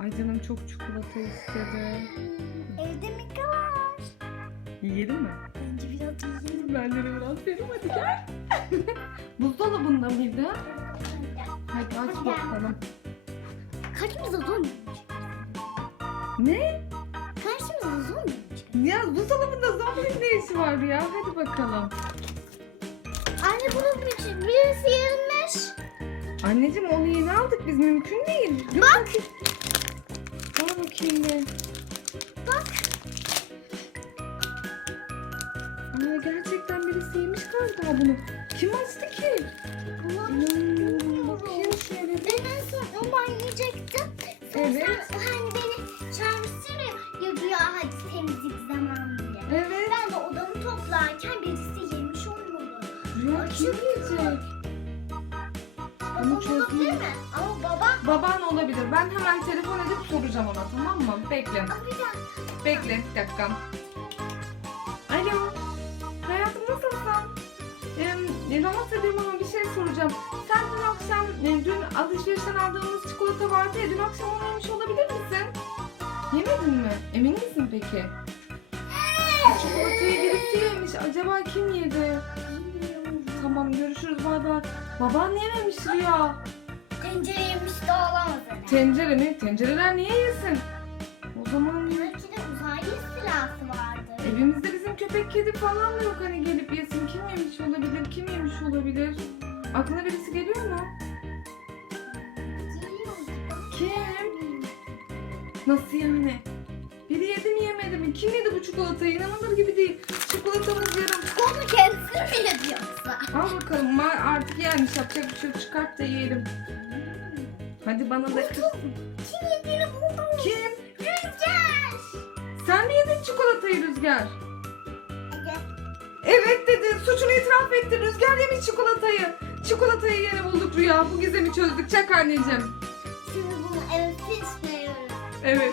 Ay canım çok çikolata istedi. Evde mi var? Yiyelim mi? Bence biraz yiyelim. Ben de biraz verim, hadi gel. Buzdolabında mıydı? Hadi aç bakalım. Karşımızda zombi. Ne? Karşımızda zombi. Ya buzdolabında zombinin ne işi var ya? Hadi bakalım. Anne bunun birisi yenilmiş. Anneciğim onu yeni aldık biz, mümkün değil. Dur Bak. bakayım. Al bakayım bir. Bak. Aa, gerçekten birisi yemiş galiba bunu. Kim açtı ki? Bakayım şöyle. Ben en son ondan yiyecektim. Evet. Sen hani beni çağırmışsın ya güya hadi temizlik zamanı diye. Evet. Ben de odamı toplarken birisi yemiş olmalı. Rüya kim yiyecek? Babam olabilir mi? Ama baba... Baban olabilir. Ben hemen telefon edip soracağım ona, tamam mı? Bekle. Aa, bir dakika. Bekle bir dakika. Alo. Hayatım nasılsın? Rahatsız ediyorum ama bir şey soracağım. Sen dün akşam, dün alışverişten aldığımız çikolata vardı ya, dün akşam onu yemiş olabilir misin? Yemedin mi? Emin misin peki? Çikolatayı birisi yemiş. Acaba kim yedi? Tamam, görüşürüz, bay bay. Baban yememiş Rüya. Tencere yemiş de olamaz herhalde. Tencere mi? Tencereler niye yesin? O zaman Belki de uzaylı istilası vardı. evimizde bizim köpek kedi falan da yok, hani gelip yesin. Kim yemiş olabilir? Kim yemiş olabilir? Aklına birisi geliyor mu? Geliyor. Kim? Nasıl yani? Biri yedi mi yemedi mi? Kim yedi bu çikolatayı? İnanılır gibi değil. Çikolatamız yarım. Konu kendisi mi yedi yoksa? Al bakalım, artık yermiş, yapacak bir şey yok. Çıkart da yiyelim. Hadi bana da. Kim yediğini buldum. Kim? Rüzgar. Sen mi yedin çikolatayı Rüzgar? Hadi. Evet dedi. Suçunu itiraf etti. Rüzgar yemiş çikolatayı. Çikolatayı yeni bulduk Rüya. Bu gizemi çözdük. Çak anneciğim. Şimdi bunu eve pişiriyoruz. Evet.